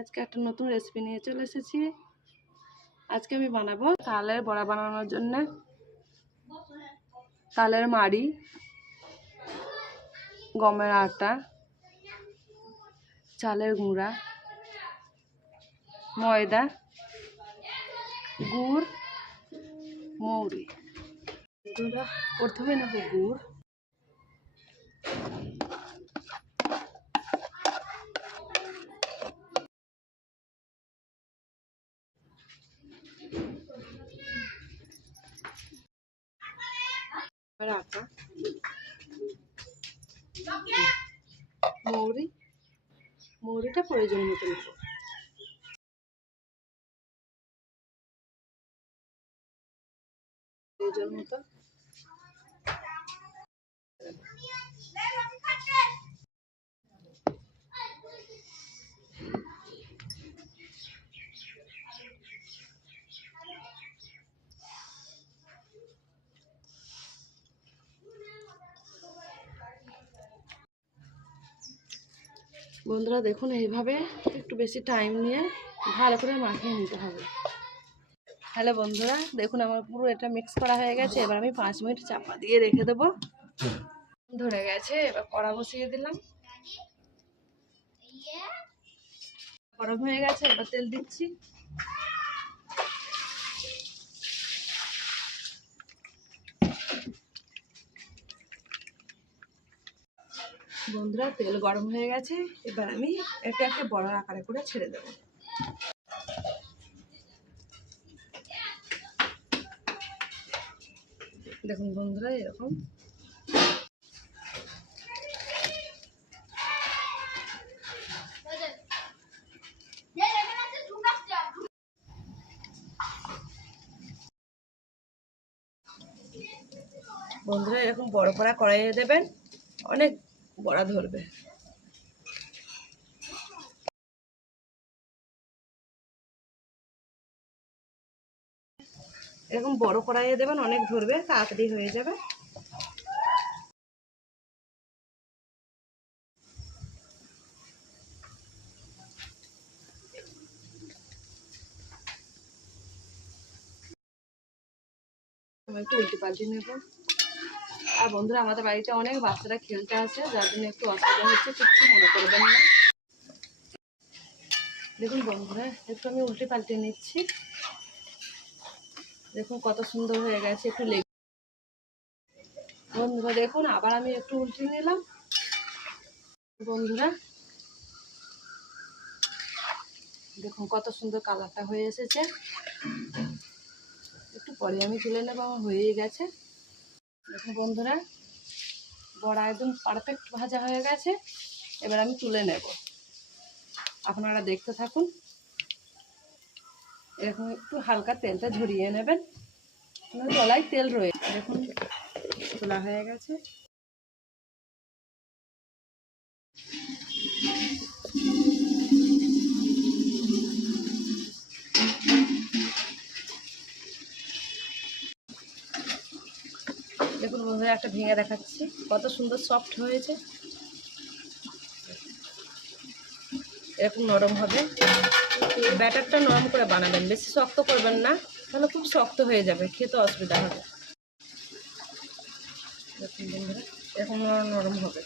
আজকে একটা নতুন রেসিপি নিয়ে চলে এসেছি। আজকে আমি বানাবো তালের বড়া বানানোর জন্য। তালের মাড়ি, গমের আটা, চালের গুঁড়া, ময়দা, গুড়, মৌরি। প্রথমে নেব গুড়। আটা মৌরি মৌরিটা প্রয়োজন মতো নেব প্রয়োজন মতো বন্ধুরা দেখুন, এইভাবে একটু বেশি টাইম নিয়ে ভালো করে মাখিয়ে নিতে হবে। হ্যালো বন্ধুরা, দেখুন আমার পুরো এটা মিক্স করা হয়ে গেছে। এবার আমি পাঁচ মিনিট চাপা দিয়ে রেখে দেবো। ধরে গেছে, এবার কড়া বসিয়ে দিলাম। গরম হয়ে গেছে, এবার তেল দিচ্ছি। বন্ধুরা, তেল গরম হয়ে গেছে। এবার আমি একে একে বড় আকারে করে ছেড়ে দেব। দেখুন বন্ধুরা, এরকম। বন্ধুরা, এরকম বড় কড়া কড়াইয়ে দেবেন। অনেক বড়া ধরবে। এরকম বড় কড়াইয়ে দেবেন, অনেক ধরবে, তাড়াতাড়ি হয়ে যাবে। একটু উল্টে পাল্টে নেব। আর বন্ধুরা, আমাদের বাড়িতে অনেক বাচ্চারা খেলতে আসে, যার জন্য একটু অসুবিধা হচ্ছে কিচ্ছু মনে করবেন না। দেখুন বন্ধুরা, একটু আমি উল্টে পাল্টে নিচ্ছি। দেখুন কত সুন্দর হয়ে গেছে, একটু লেগে বন্ধুরা, দেখুন, আবার আমি একটু উল্টে নিলাম। বন্ধুরা, দেখুন কত সুন্দর কালারটা হয়ে এসেছে। একটু পরে আমি তুলে নেব, আমার হয়েই গেছে। দেখুন বন্ধুরা, বড়া একদম পারফেক্ট ভাজা হয়ে গেছে। এবার আমি তুলে নেব। আপনারা দেখতে থাকুন। এরকম একটু হালকা তেলটা ঝরিয়ে নেবেন। গলায় তেল রয়েছে দেখুন, তোলা হয়ে গেছে। দেখুন বন্ধুরা, একটা ভেঙে দেখাচ্ছি। কত সুন্দর সফট হয়েছে। এরকম নরম হবে। ব্যাটারটা নরম করে বানাবেন, বেশি শক্ত করবেন না, তাহলে খুব শক্ত হয়ে যাবে, খেতে অসুবিধা হবে। দেখুন বন্ধুরা, এরকম নরম হবে।